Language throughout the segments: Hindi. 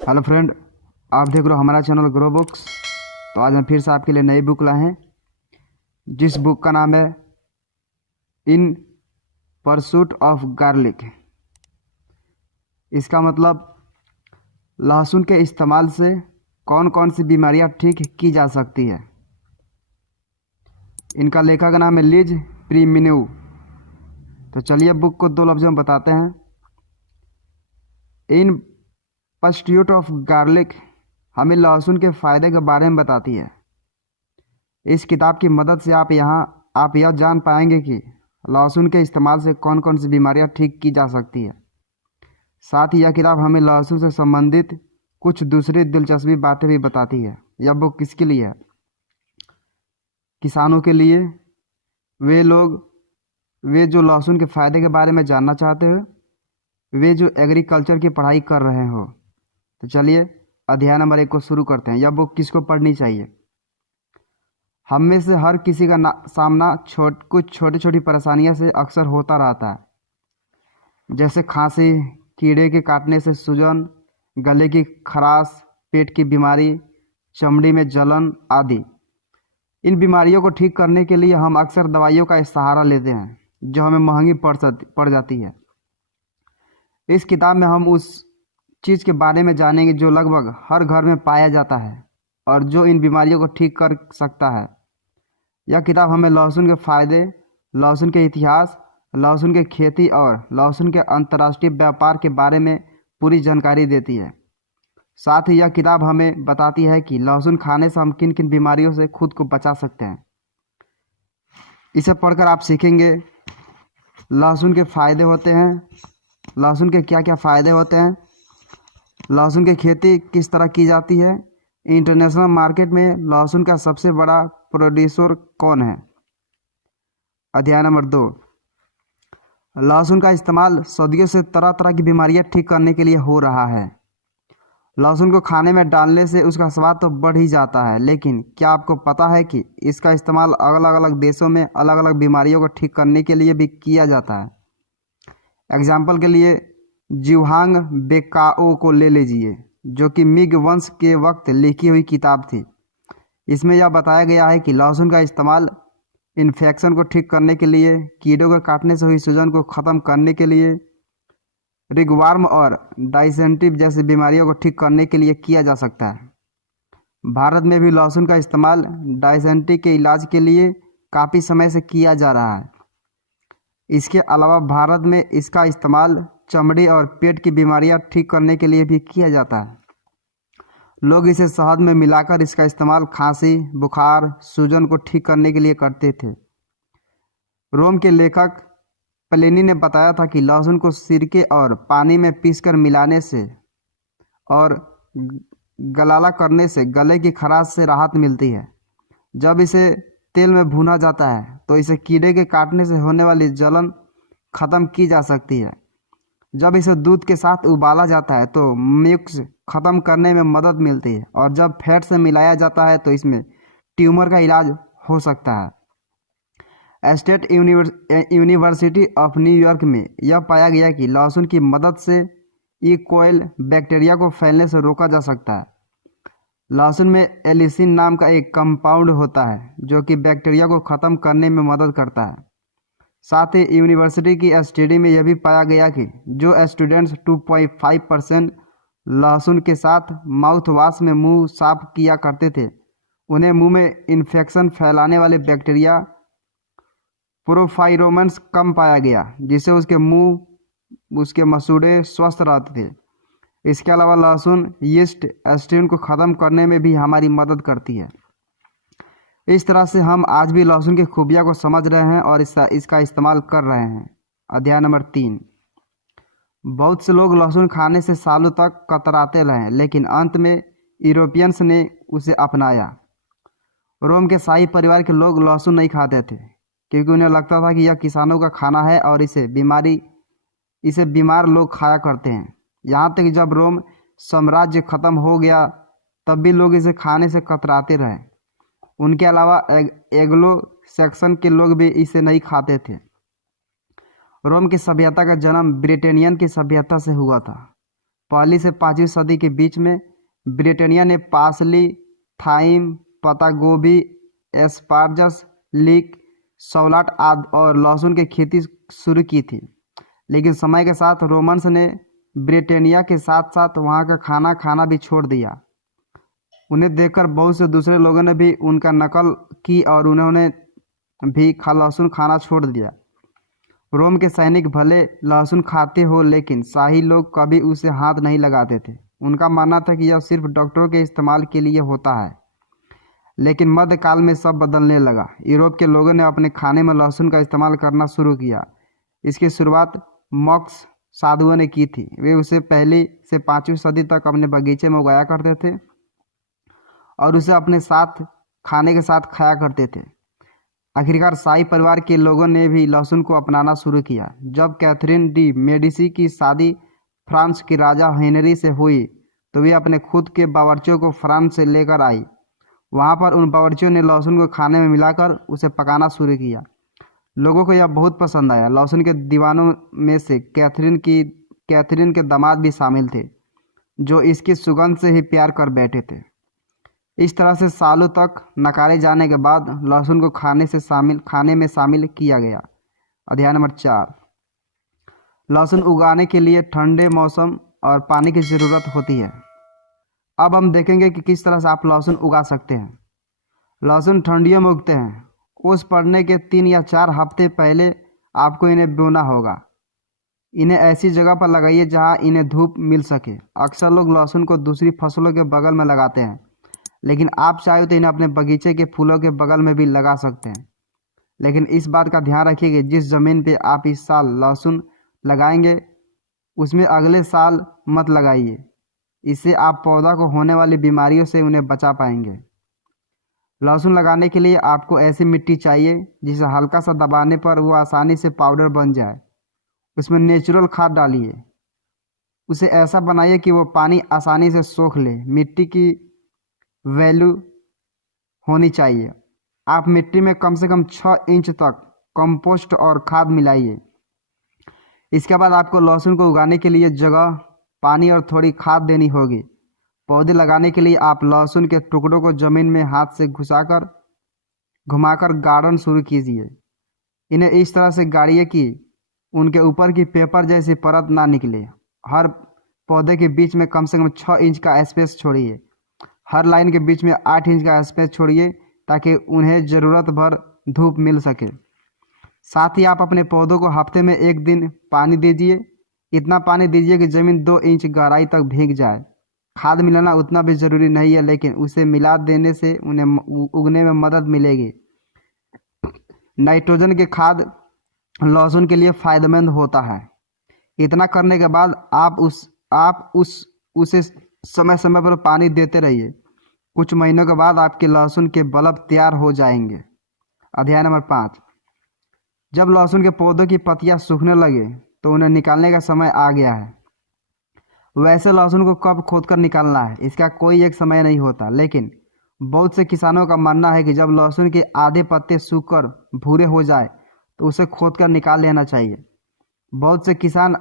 हेलो फ्रेंड, आप देख रहे हो हमारा चैनल ग्रो बुक्स। तो आज हम फिर से आपके लिए नई बुक लाए हैं, जिस बुक का नाम है इन परसूट ऑफ गार्लिक। इसका मतलब लहसुन के इस्तेमाल से कौन कौन सी बीमारियां ठीक की जा सकती है। इनका लेखक का नाम है लिज प्रीमिन्यू। तो चलिए बुक को दो लफ्ज़ों में बताते हैं। इन परस्यूट ऑफ गार्लिक हमें लहसुन के फ़ायदे के बारे में बताती है। इस किताब की मदद से आप यह जान पाएंगे कि लहसुन के इस्तेमाल से कौन कौन सी बीमारियां ठीक की जा सकती है। साथ ही यह किताब हमें लहसुन से संबंधित कुछ दूसरी दिलचस्पी बातें भी बताती है। यह बुक किसके लिए है? किसानों के लिए, वे जो लहसुन के फ़ायदे के बारे में जानना चाहते हो, वे जो एग्रीकल्चर की पढ़ाई कर रहे हो। तो चलिए अध्याय नंबर 1 को शुरू करते हैं। यह बुक किसको पढ़नी चाहिए? हम में से हर किसी का सामना कुछ छोटी छोटी परेशानियों से अक्सर होता रहता है, जैसे खांसी, कीड़े के काटने से सूजन, गले की खराश, पेट की बीमारी, चमड़ी में जलन आदि। इन बीमारियों को ठीक करने के लिए हम अक्सर दवाइयों का सहारा लेते हैं, जो हमें महंगी पड़ जाती है। इस किताब में हम उस चीज़ के बारे में जानेंगे जो लगभग हर घर में पाया जाता है और जो इन बीमारियों को ठीक कर सकता है। यह किताब हमें लहसुन के फ़ायदे, लहसुन के इतिहास, लहसुन की खेती और लहसुन के अंतर्राष्ट्रीय व्यापार के बारे में पूरी जानकारी देती है। साथ ही यह किताब हमें बताती है कि लहसुन खाने से हम किन किन बीमारियों से खुद को बचा सकते हैं। इसे पढ़कर आप सीखेंगे लहसुन के फ़ायदे होते हैं, लहसुन के क्या क्या फ़ायदे होते हैं, लहसुन की खेती किस तरह की जाती है, इंटरनेशनल मार्केट में लहसुन का सबसे बड़ा प्रोड्यूसर कौन है। अध्याय नंबर 2, लहसुन का इस्तेमाल सदियों से तरह तरह की बीमारियां ठीक करने के लिए हो रहा है। लहसुन को खाने में डालने से उसका स्वाद तो बढ़ ही जाता है, लेकिन क्या आपको पता है कि इसका इस्तेमाल अलग अलग देशों में अलग अलग बीमारियों को ठीक करने के लिए भी किया जाता है। एग्जाम्पल के लिए जिह्वांग बेकाओ को ले लीजिए, जो कि मिग वंश के वक्त लिखी हुई किताब थी। इसमें यह बताया गया है कि लहसुन का इस्तेमाल इन्फेक्शन को ठीक करने के लिए, कीड़ों के काटने से हुई सूजन को ख़त्म करने के लिए, रिगवर्म और डाइसेंट्री जैसी बीमारियों को ठीक करने के लिए किया जा सकता है। भारत में भी लहसुन का इस्तेमाल डाइसेंट्री के इलाज के लिए काफ़ी समय से किया जा रहा है। इसके अलावा भारत में इसका इस्तेमाल चमड़ी और पेट की बीमारियां ठीक करने के लिए भी किया जाता है। लोग इसे शहद में मिलाकर इसका इस्तेमाल खांसी, बुखार, सूजन को ठीक करने के लिए करते थे। रोम के लेखक प्लिनी ने बताया था कि लहसुन को सिरके और पानी में पीसकर मिलाने से और गलाला करने से गले की खराश से राहत मिलती है। जब इसे तेल में भुना जाता है तो इसे कीड़े के काटने से होने वाली जलन ख़त्म की जा सकती है। जब इसे दूध के साथ उबाला जाता है तो म्यूक्स ख़त्म करने में मदद मिलती है, और जब फैट से मिलाया जाता है तो इसमें ट्यूमर का इलाज हो सकता है। स्टेट यूनिवर्सिटी ऑफ न्यूयॉर्क में यह पाया गया कि लहसुन की मदद से ई कोइल बैक्टीरिया को फैलने से रोका जा सकता है। लहसुन में एलिसिन नाम का एक कंपाउंड होता है जो कि बैक्टीरिया को ख़त्म करने में मदद करता है। साथ ही यूनिवर्सिटी की स्टडी में यह भी पाया गया कि जो स्टूडेंट्स 2.5% लहसुन के साथ माउथ वॉश में मुंह साफ किया करते थे, उन्हें मुंह में इन्फेक्शन फैलाने वाले बैक्टीरिया प्रोफाइरोमन्स कम पाया गया, जिससे उसके मसूड़े स्वस्थ रहते थे। इसके अलावा लहसुन यीस्ट स्ट्रेन को ख़त्म करने में भी हमारी मदद करती है। इस तरह से हम आज भी लहसुन की खूबियाँ को समझ रहे हैं और इसका इस्तेमाल कर रहे हैं। अध्याय नंबर 3, बहुत से लोग लहसुन खाने से सालों तक कतराते रहे, लेकिन अंत में यूरोपियंस ने उसे अपनाया। रोम के शाही परिवार के लोग लहसुन नहीं खाते थे क्योंकि उन्हें लगता था कि यह किसानों का खाना है और इसे बीमार लोग खाया करते हैं। यहाँ तक कि जब रोम साम्राज्य खत्म हो गया तब भी लोग इसे खाने से कतराते रहे। उनके अलावा एग्लो सेक्शन के लोग भी इसे नहीं खाते थे। रोम की सभ्यता का जन्म ब्रिटेनियन की सभ्यता से हुआ था। पहली से 5वीं सदी के बीच में ब्रिटानिया ने पार्सली, थाइम, पत्ता गोभी, एस्पार्जस, लीक, सौलाट आदि और लहसुन की खेती शुरू की थी। लेकिन समय के साथ रोमन्स ने ब्रिटानिया के साथ साथ वहाँ का खाना खाना भी छोड़ दिया। उन्हें देखकर बहुत से दूसरे लोगों ने भी उनका नकल की और उन्होंने भी लहसुन खाना छोड़ दिया। रोम के सैनिक भले लहसुन खाते हो, लेकिन शाही लोग कभी उसे हाथ नहीं लगाते थे। उनका मानना था कि यह सिर्फ डॉक्टरों के इस्तेमाल के लिए होता है। लेकिन मध्यकाल में सब बदलने लगा। यूरोप के लोगों ने अपने खाने में लहसुन का इस्तेमाल करना शुरू किया। इसकी शुरुआत मॉक्स साधुओं ने की थी। वे उसे पहली से 5वीं सदी तक अपने बगीचे में उगाया करते थे और उसे अपने साथ खाने के साथ खाया करते थे। आखिरकार शाही परिवार के लोगों ने भी लहसुन को अपनाना शुरू किया। जब कैथरीन डी मेडिसी की शादी फ्रांस के राजा हेनरी से हुई तो वे अपने खुद के बावर्चियों को फ्रांस से लेकर आई। वहाँ पर उन बावर्चियों ने लहसुन को खाने में मिलाकर उसे पकाना शुरू किया। लोगों को यह बहुत पसंद आया। लहसुन के दीवानों में से कैथरीन के दामाद भी शामिल थे, जो इसकी सुगंध से ही प्यार कर बैठे थे। इस तरह से सालों तक नकारे जाने के बाद लहसुन को खाने में शामिल किया गया। अध्याय नंबर 4। लहसुन उगाने के लिए ठंडे मौसम और पानी की ज़रूरत होती है। अब हम देखेंगे कि किस तरह से आप लहसुन उगा सकते हैं। लहसुन ठंडियों में उगते हैं। ओस पड़ने के 3 या 4 हफ्ते पहले आपको इन्हें बोना होगा। इन्हें ऐसी जगह पर लगाइए जहां इन्हें धूप मिल सके। अक्सर लोग लहसुन को दूसरी फसलों के बगल में लगाते हैं, लेकिन आप चाहे तो इन्हें अपने बगीचे के फूलों के बगल में भी लगा सकते हैं। लेकिन इस बात का ध्यान रखिए कि जिस ज़मीन पे आप इस साल लहसुन लगाएंगे उसमें अगले साल मत लगाइए। इससे आप पौधा को होने वाली बीमारियों से उन्हें बचा पाएंगे। लहसुन लगाने के लिए आपको ऐसी मिट्टी चाहिए जिसे हल्का सा दबाने पर वो आसानी से पाउडर बन जाए। उसमें नेचुरल खाद डालिए। उसे ऐसा बनाइए कि वो पानी आसानी से सोख ले। मिट्टी की वैल्यू होनी चाहिए। आप मिट्टी में कम से कम 6 इंच तक कंपोस्ट और खाद मिलाइए। इसके बाद आपको लहसुन को उगाने के लिए जगह, पानी और थोड़ी खाद देनी होगी। पौधे लगाने के लिए आप लहसुन के टुकड़ों को ज़मीन में हाथ से घुमाकर गाड़ना शुरू कीजिए। इन्हें इस तरह से गाड़िए कि उनके ऊपर की पेपर जैसी परत ना निकले। हर पौधे के बीच में कम से कम 6 इंच का स्पेस छोड़िए। हर लाइन के बीच में 8 इंच का स्पेस छोड़िए ताकि उन्हें ज़रूरत भर धूप मिल सके। साथ ही आप अपने पौधों को हफ्ते में 1 दिन पानी दीजिए। इतना पानी दीजिए कि ज़मीन 2 इंच गहराई तक भीग जाए। खाद मिलाना उतना भी ज़रूरी नहीं है, लेकिन उसे मिला देने से उन्हें उगने में मदद मिलेगी। नाइट्रोजन के खाद लहसुन के लिए फ़ायदेमंद होता है। इतना करने के बाद आप उसे समय समय पर पानी देते रहिए। कुछ महीनों के बाद आपके लहसुन के बल्ब तैयार हो जाएंगे। अध्याय नंबर 5। जब लहसुन के पौधों की पत्तियां सूखने लगे तो उन्हें निकालने का समय आ गया है। वैसे लहसुन को कब खोदकर निकालना है इसका कोई एक समय नहीं होता, लेकिन बहुत से किसानों का मानना है कि जब लहसुन के आधे पत्ते सूखकर भूरे हो जाए तो उसे खोदकर निकाल लेना चाहिए। बहुत से किसान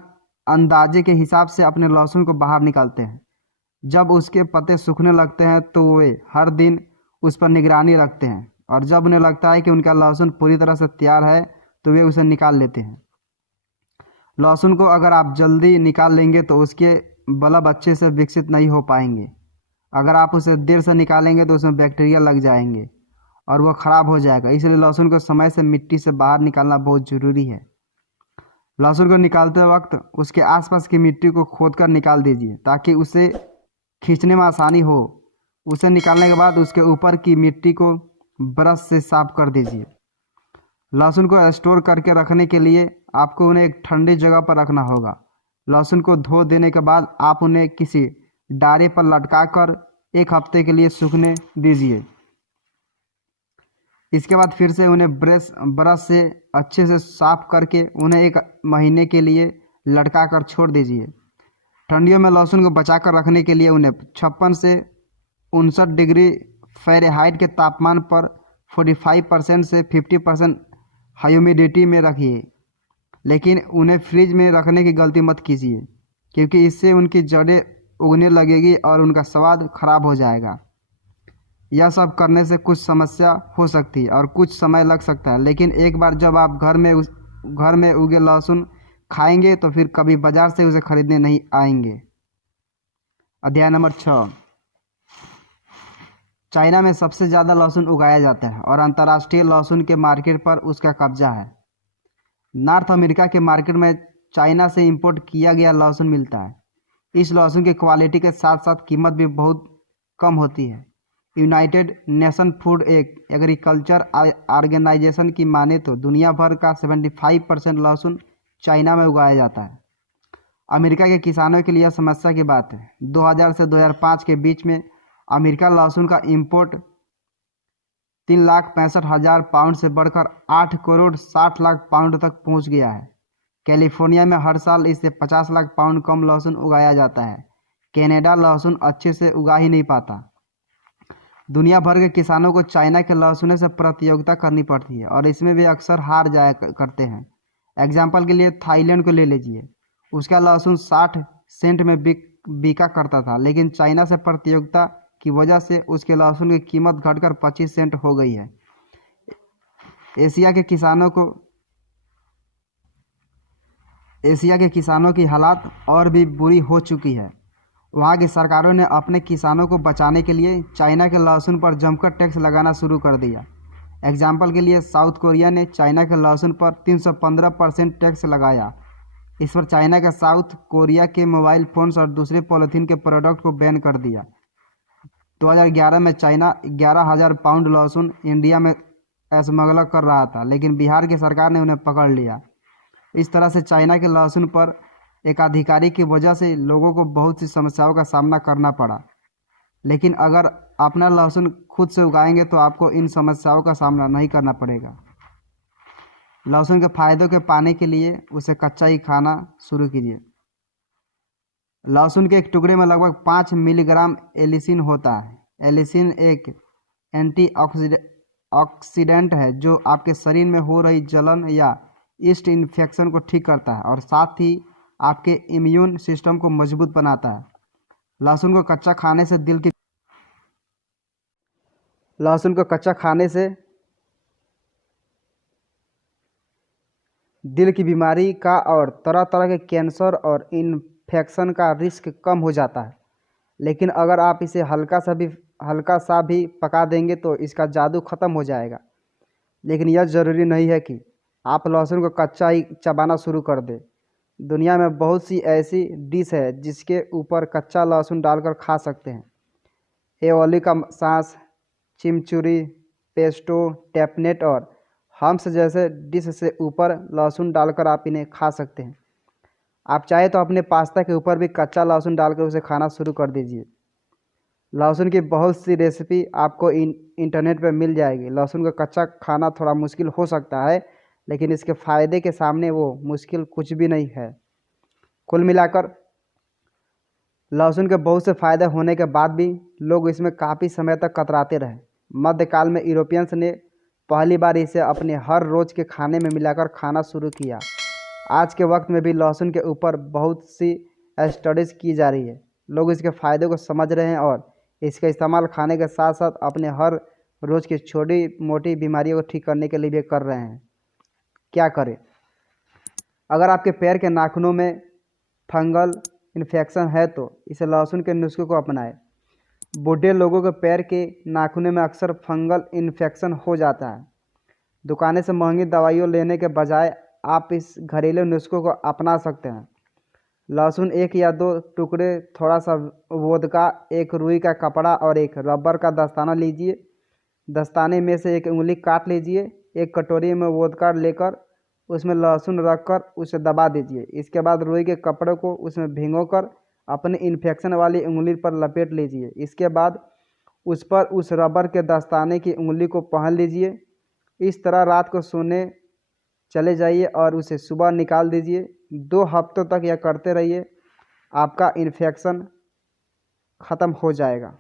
अंदाजे के हिसाब से अपने लहसुन को बाहर निकालते हैं। जब उसके पत्ते सूखने लगते हैं तो वे हर दिन उस पर निगरानी रखते हैं, और जब उन्हें लगता है कि उनका लहसुन पूरी तरह से तैयार है तो वे उसे निकाल लेते हैं। लहसुन को अगर आप जल्दी निकाल लेंगे तो उसके बल्ब अच्छे से विकसित नहीं हो पाएंगे। अगर आप उसे देर से निकालेंगे तो उसमें बैक्टीरिया लग जाएंगे और वह ख़राब हो जाएगा। इसलिए लहसुन को समय से मिट्टी से बाहर निकालना बहुत ज़रूरी है। लहसुन को निकालते वक्त उसके आसपास की मिट्टी को खोदकर निकाल दीजिए ताकि उसे खींचने में आसानी हो। उसे निकालने के बाद उसके ऊपर की मिट्टी को ब्रश से साफ कर दीजिए। लहसुन को स्टोर करके रखने के लिए आपको उन्हें एक ठंडी जगह पर रखना होगा। लहसुन को धो देने के बाद आप उन्हें किसी डारे पर लटकाकर 1 हफ्ते के लिए सूखने दीजिए। इसके बाद फिर से उन्हें ब्रश से अच्छे से साफ करके उन्हें 1 महीने के लिए लटका कर छोड़ दीजिए। ठंडियों में लहसुन को बचा कर रखने के लिए उन्हें 56 से 59 डिग्री फ़ारेनहाइट के तापमान पर 45% से 50% ह्यूमिडिटी में रखिए। लेकिन उन्हें फ्रिज में रखने की गलती मत कीजिए। क्योंकि इससे उनकी जड़ें उगने लगेगी और उनका स्वाद खराब हो जाएगा। यह सब करने से कुछ समस्या हो सकती है और कुछ समय लग सकता है, लेकिन एक बार जब आप घर में उगे लहसुन खाएंगे तो फिर कभी बाजार से उसे खरीदने नहीं आएंगे। अध्याय नंबर 6। चाइना में सबसे ज़्यादा लहसुन उगाया जाता है और अंतर्राष्ट्रीय लहसुन के मार्केट पर उसका कब्जा है। नॉर्थ अमेरिका के मार्केट में चाइना से इंपोर्ट किया गया लहसुन मिलता है। इस लहसुन की क्वालिटी के साथ साथ कीमत भी बहुत कम होती है। United Nation Food Agriculture Organization की माने तो दुनिया भर का 75% लहसुन चाइना में उगाया जाता है। अमेरिका के किसानों के लिए यह समस्या की बात है। 2000 से 2005 के बीच में अमेरिका लहसुन का इंपोर्ट 3,65,000 पाउंड से बढ़कर 8 करोड़ 60 लाख पाउंड तक पहुंच गया है। कैलिफोर्निया में हर साल इससे 50 लाख पाउंड कम लहसुन उगाया जाता है। कनाडा लहसुन अच्छे से उगा ही नहीं पाता। दुनिया भर के किसानों को चाइना के लहसुन से प्रतियोगिता करनी पड़ती है और इसमें वे अक्सर हार जाया करते हैं। एग्जाम्पल के लिए थाईलैंड को ले लीजिए। उसका लहसुन 60 सेंट में बिका करता था, लेकिन चाइना से प्रतियोगिता की वजह से उसके लहसुन की कीमत घटकर 25 सेंट हो गई है। एशिया के किसानों की हालत और भी बुरी हो चुकी है। वहाँ की सरकारों ने अपने किसानों को बचाने के लिए चाइना के लहसुन पर जमकर टैक्स लगाना शुरू कर दिया। एग्जाम्पल के लिए साउथ कोरिया ने चाइना के लहसुन पर 315% टैक्स लगाया। इस पर चाइना के साउथ कोरिया के मोबाइल फ़ोन्स और दूसरे पॉलीथीन के प्रोडक्ट को बैन कर दिया। 2011 में चाइना 11,000 पाउंड लहसुन इंडिया में स्मगल कर रहा था, लेकिन बिहार की सरकार ने उन्हें पकड़ लिया। इस तरह से चाइना के लहसुन पर एक अधिकारी की वजह से लोगों को बहुत सी समस्याओं का सामना करना पड़ा। लेकिन अगर अपना लहसुन खुद से उगाएंगे तो आपको इन समस्याओं का सामना नहीं करना पड़ेगा। लहसुन के फायदों के पाने के लिए उसे कच्चा ही खाना शुरू कीजिए। लहसुन के एक टुकड़े में लगभग 5 मिलीग्राम एलिसिन होता है। एलिसिन एक एंटीऑक्सीडेंट है जो आपके शरीर में हो रही जलन या ईस्ट इन्फेक्शन को ठीक करता है और साथ ही आपके इम्यून सिस्टम को मजबूत बनाता है। लहसुन को कच्चा खाने से दिल की बीमारी का और तरह तरह के कैंसर और इन्फेक्शन का रिस्क कम हो जाता है। लेकिन अगर आप इसे हल्का सा भी पका देंगे तो इसका जादू ख़त्म हो जाएगा। लेकिन यह ज़रूरी नहीं है कि आप लहसुन को कच्चा ही चबाना शुरू कर दें। दुनिया में बहुत सी ऐसी डिश है जिसके ऊपर कच्चा लहसुन डालकर खा सकते हैं। एओली का सांस, चिमचुरी, पेस्टो, टैपनेट और हम्स जैसे डिश से ऊपर लहसुन डालकर आप इन्हें खा सकते हैं। आप चाहे तो अपने पास्ता के ऊपर भी कच्चा लहसुन डालकर उसे खाना शुरू कर दीजिए। लहसुन की बहुत सी रेसिपी आपको इंटरनेट पर मिल जाएगी। लहसुन का कच्चा खाना थोड़ा मुश्किल हो सकता है, लेकिन इसके फ़ायदे के सामने वो मुश्किल कुछ भी नहीं है। कुल मिलाकर लहसुन के बहुत से फ़ायदे होने के बाद भी लोग इसमें काफ़ी समय तक कतराते रहे। मध्यकाल में यूरोपियंस ने पहली बार इसे अपने हर रोज़ के खाने में मिलाकर खाना शुरू किया। आज के वक्त में भी लहसुन के ऊपर बहुत सी स्टडीज़ की जा रही है। लोग इसके फ़ायदे को समझ रहे हैं और इसका इस्तेमाल खाने के साथ साथ अपने हर रोज़ की छोटी मोटी बीमारियों को ठीक करने के लिए भी कर रहे हैं। क्या करें? अगर आपके पैर के नाखूनों में फंगल इन्फेक्शन है तो इसे लहसुन के नुस्खे को अपनाएं। बूढ़े लोगों के पैर के नाखूनों में अक्सर फंगल इन्फेक्शन हो जाता है। दुकानें से महंगी दवाइयों लेने के बजाय आप इस घरेलू नुस्खों को अपना सकते हैं। लहसुन 1 या 2 टुकड़े, थोड़ा सा वोदका, एक रुई का कपड़ा और एक रबर का दस्ताना लीजिए। दस्ताने में से एक उंगली काट लीजिए। एक कटोरी में वोदका लेकर उसमें लहसुन रखकर उसे दबा दीजिए। इसके बाद रुई के कपड़े को उसमें भिगोकर अपने इन्फेक्शन वाली उंगली पर लपेट लीजिए। इसके बाद उस पर उस रबर के दस्ताने की उंगली को पहन लीजिए। इस तरह रात को सोने चले जाइए और उसे सुबह निकाल दीजिए। 2 हफ्तों तक यह करते रहिए, आपका इन्फेक्शन ख़त्म हो जाएगा।